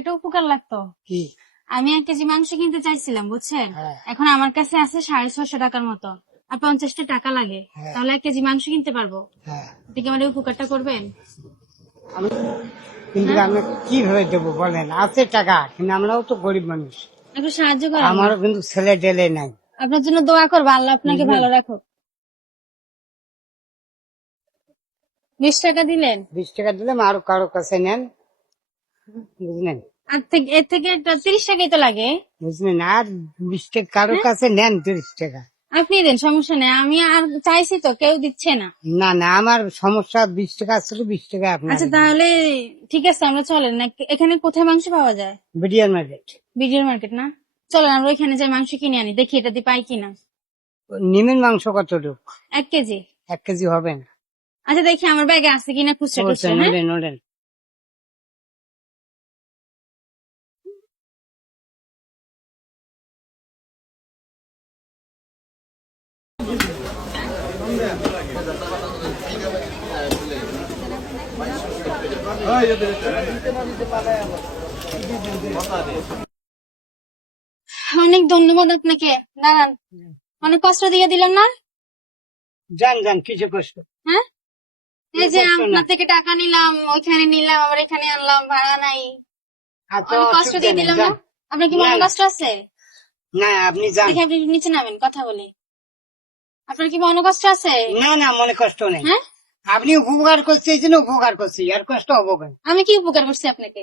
একটা উপকার লাগতো। কি? আমি 1 কেজি মাংস কিনতে চাইছিলাম, বুঝছেন? হ্যাঁ। এখন আমার কাছে আছে 650 টাকার মতো, আর 50টা টাকা লাগে, হ্যাঁ। তাহলে 1 কেজি মাংস কিনতে পারবো। হ্যাঁ, আপনি কি আমার এই উপকারটা করবেন? আমি কিন্তু আমরা কিভাবে দেবো বলেন? আছে টাকা, কিন্তু আমরাও তো গরিব মানুষ, একটু সাহায্য করেন না? আমারও কিন্তু ছেলে টেলে নাই। আপনার জন্য দোয়া করবো, আল্লাহ আপনাকে বুঝলেন? ভালো রাখুক। 20 টাকা দিলেন, 20 টাকা দিলাম, আরো কারো কাছে নেন, বুঝলেন? এর থেকে একটা 30 টাকাই তো লাগে। বুঝলেন? আর 20 টাকা কারো কাছে নেন, 30 টাকা। আপনি দেন, সমস্যা নেই, আমি আর চাইছি তো, কেউ দিচ্ছে না। না না, আমার সমস্যা 20 টাকা আসলে 20 টাকা আপনার। আচ্ছা তাহলে ঠিক আছে, আমরা চলেন না। এখানে কোথায় মাংস পাওয়া যায়? BDR market. বিডিআর মার্কেট না? চলেন আমরা ওইখানে যাই, মাংস কিনে আনি, দেখি এটা দিয়ে পাই কিনা। নিমেন মাংস কতটুক? 1 কেজি। 1 কেজি হবে না। আচ্ছা দেখি আমার ব্যাগে আছে কিনা, খুচরা খুচরা। হ্যাঁ, নোডেন নোডেন। অনেক ধন্যবাদ আপনাকে। দাঁড়ান, অনেক কষ্ট দিয়ে দিলেন না? যান যান, কিছু কষ্ট। হ্যাঁ, এই যে কষ্ট না। আপনার থেকে টাকা নিলাম, ওইখানে নিলাম, আবার এখানে আনলাম, ভাড়া নাই, এত অনেক কষ্ট অসুবিধা দিয়ে নেই, দিলাম না? যান। আপনার কি না, মনে না। কষ্ট আছে? না, আপনি যান। দেখি আপনি একটু নিচে নামেন, কথা বলি। আপনার কি মনে কষ্ট আছে? না না, মনে কষ্ট নেই। হ্যাঁ, আপনি উপকার করছে, এই জন্য উপকার করছি, আর কষ্ট হবো কেন? আমি কি উপকার করছি আপনাকে?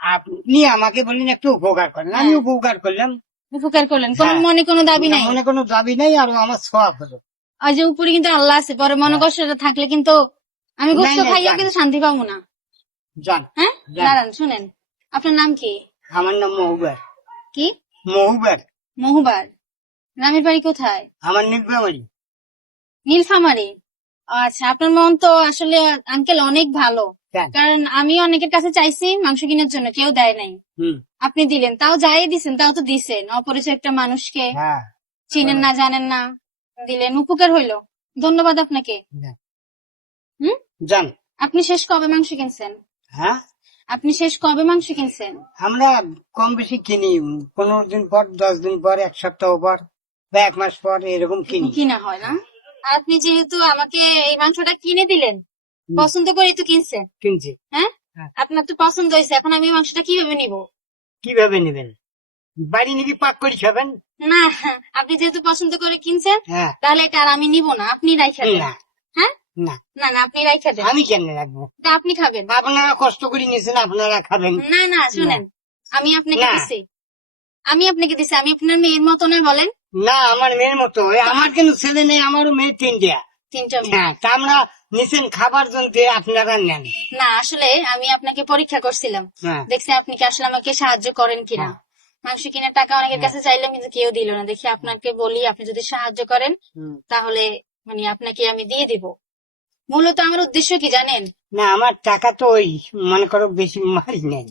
আপনি আমাকে বললেন একটু উপকার করেন, আমি হ্যাঁ। উপকার করলাম। উপকার করলেন, কোন হ্যাঁ। মনে কোনো দাবি না, নাই? মনে কোনো দাবি নাই, আর আমার সওয়াব হলো। আর যে উপরে কিন্তু আল্লাহ আছে, পরে মনে হ্যাঁ। কষ্টটা থাকলে কিন্তু আমি নাই, গোস্ত নাই, খাইও যান। কিন্তু শান্তি পাবো না। যান হ্যাঁ, যান। দাঁড়ান, শুনেন, আপনার নাম কি? আমার নাম মহুবার। কি? মহুবার। মহুবার। গ্রামের বাড়ি কোথায়? আমার নীলফামারী। নীলফামারী। আচ্ছা, আপনার মন তো আসলে আঙ্কেল অনেক ভালো। যান। কারণ আমি অনেকের কাছে চাইছি মাংস কেনার জন্য, কেউ দেয় নাই, হুম। আপনি দিলেন, তাও যাই দিছেন, তাও তো দিছেন, অপরিচয় একটা মানুষকে, হ্যাঁ। চিনেন না জানেন না, দিলেন, উপকার হইলো, ধন্যবাদ আপনাকে। যান। হুম। যান। আপনি শেষ কবে মাংস কিনছেন? হ্যাঁ, আপনি শেষ কবে মাংস কিনছেন? আমরা কম বেশি কিনি, 15 দিন পর, 10 দিন পর, 1 সপ্তাহ পর, বা 1 মাস পর, এরকম কিনি। কিনা হয় না? আর আপনি যেহেতু আমাকে এই মাংসটা কিনে দিলেন, হুম। পছন্দ করে তো কিনছেন, কিনছি। হ্যাঁ? হ্যাঁ। আপনার তো পছন্দ হয়েছে, এখন আমি এই মাংসটা কিভাবে নিব? কিভাবে নেবেন? বাড়ি নাকি পাক করে খাবেন? না, আপনি যেহেতু পছন্দ করে কিনছেন, হ্যাঁ। তাহলে এটা আর আমি নিব না, আপনি রাইখা দেন। না হ্যাঁ, না, না না, আপনি রাইখা দেন, আমি কেন রাখবো? এটা আপনি খাবেন। আপনারা কষ্ট করে নিয়েছেন, আপনারা খাবেন। না না, শুনেন, আমি আপনাকে না। দিছি, আমি আপনাকে দিছি, আমি আপনার মেয়ের মতো না বলেন? না, আমার মেয়ের মতো। আমার কিন্তু ছেলে নেই, আমারও মেয়ে 3টা। 3টা মেয়ে। হ্যাঁ, তা আমরা নিছেন খাবার জন্য, আপনারা নেন। না, আসলে আমি আপনাকে পরীক্ষা করছিলাম, হ্যাঁ। দেখছি আপনি কি আসলে আমাকে সাহায্য করেন কিনা। হ্যাঁ। মাংস কেনার টাকা অনেকের কাছে চাইলাম, কিন্তু কেউ দিল না, দেখি আপনাকে বলি, আপনি যদি সাহায্য করেন হুম। তাহলে মানে আপনাকে আমি দিয়ে দিব। মূলত আমার উদ্দেশ্য কি জানেন? না, আমার টাকা তো ওই মনে করো বেশি মারি নেই,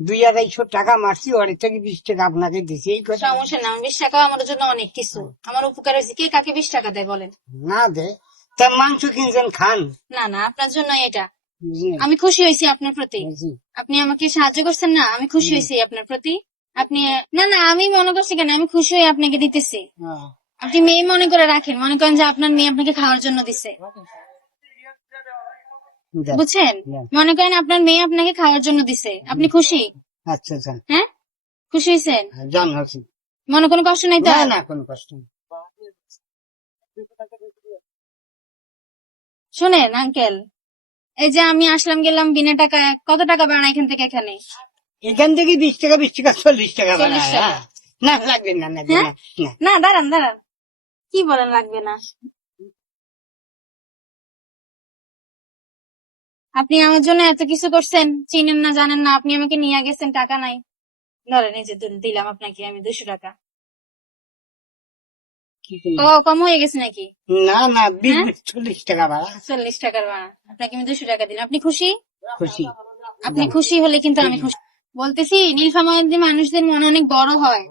200-250 টাকা মারছি, ওর থেকে 20 টাকা আপনাকে দিছি, এই কথা। সমস্যা না, আমার 20 টাকা আমার জন্য অনেক কিছু, আমার উপকার হয়েছে। কে কাকে 20 টাকা দেয় বলেন? না দে, তা মাংস কিনছেন খান। না না, আপনার জন্য এটা, বুঝলেন? আমি খুশি হয়েছি আপনার প্রতি, বুঝছি। আপনি আমাকে সাহায্য করছেন না, আমি খুশি হয়েছি আপনার প্রতি। আপনি, না না, আমি মনে করছি কেন, আমি খুশি হয়ে আপনাকে দিতেছি। হ্যাঁ। আপনি মেয়ে মনে করে রাখেন, মনে করেন যে আপনার মেয়ে আপনাকে খাওয়ার জন্য দিছে, যান। বুঝছেন? যান। মনে করেন আপনার মেয়ে আপনাকে খাওয়ার জন্য দিছে, আপনি খুশি? আচ্ছা যান। হ্যাঁ, খুশি হয়েছেন? যান হচ্ছে। মনে কোনো কষ্ট নাই তো? না না, কোনো কষ্ট নেই। শোনেন আঙ্কেল, এই যে আমি আসলাম গেলাম বিনা টাকায়, কত টাকা বাড়া এখান থেকে এখানে? এখান থেকে 20 টাকা, 20 টাকা, 40 টাকা 40 বাড়ায়। টাকা। হ্যাঁ। না লাগবে না, লাগবে হ্যাঁ? না। না, দাঁড়ান দাঁড়ান, কি বলেন লাগবে না? আপনি আমার জন্য এত কিছু করছেন, চিনেন না জানেন না, আপনি আমাকে নিয়ে গেছেন, টাকা নাই, ধরেন এই যে দিলাম আপনাকে আমি 200 টাকা। কি করলেন? কম হয়ে গেছে নাকি? না না, 20, হ্যাঁ? 40 টাকা বাড়া। 40 টাকার ভাড়া, আপনাকে আমি 200 টাকা দিলাম, আপনি খুশি? খুশি। আপনি খুশি হলে কিন্তু আমি খুশি। বলতেছি, নীলফামারী মানুষদের মন অনেক বড় হয়,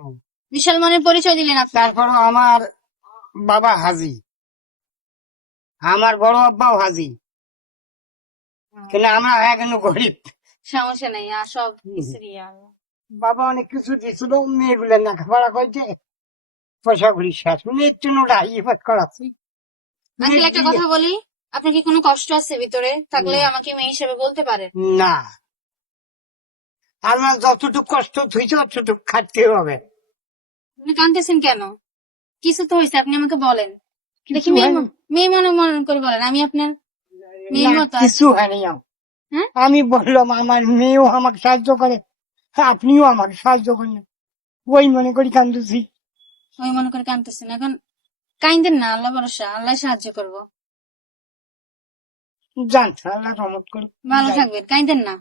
বিশাল মনের পরিচয় দিলেন আপনি। তারপরও আমার বাবা হাজি, আমার বড় আব্বাও হাজি, কিন্তু আমরা এখনো গরিব, সমস্যা নেই, আর সব কিছুরই বাবা অনেক কিছু দিছিল, মেয়েগুলো লেখাপড়া করছে, পয়সা করি শেষ, মেয়ের জন্য রাহিপাত করাচ্ছি। আঙ্কেল একটা কথা বলি, আপনার কি কোনো কষ্ট আছে ভিতরে? থাকলে না। আমাকে মেয়ে হিসেবে বলতে পারেন। না, আমার যতটুকু কষ্ট হয়েছে ততটুকু খাটতে হবে। আপনি কাঁদতেছেন কেন? কিছু তো হয়েছে, আপনি আমাকে বলেন। দেখি কিছু মেয়ে হয়নি। মেয়ে মনে মনে করে বলেন, আমি আপনার মেয়ের না, মতো কিছু আছি। হয়নি আমার। হ্যাঁ, আমি বললাম আমার মেয়েও আমাকে সাহায্য করে, আপনিও আমাকে সাহায্য করেন, ওই মনে করি কান্দুছি। ওই মনে করে কাঁদতেছেন এখন। কাইন্দেন না, আল্লাহ ভরসা, আল্লাহ সাহায্য করবো। জান আল্লাহ রহমত করে। ভালো থাকবেন, কাইন্দেন না।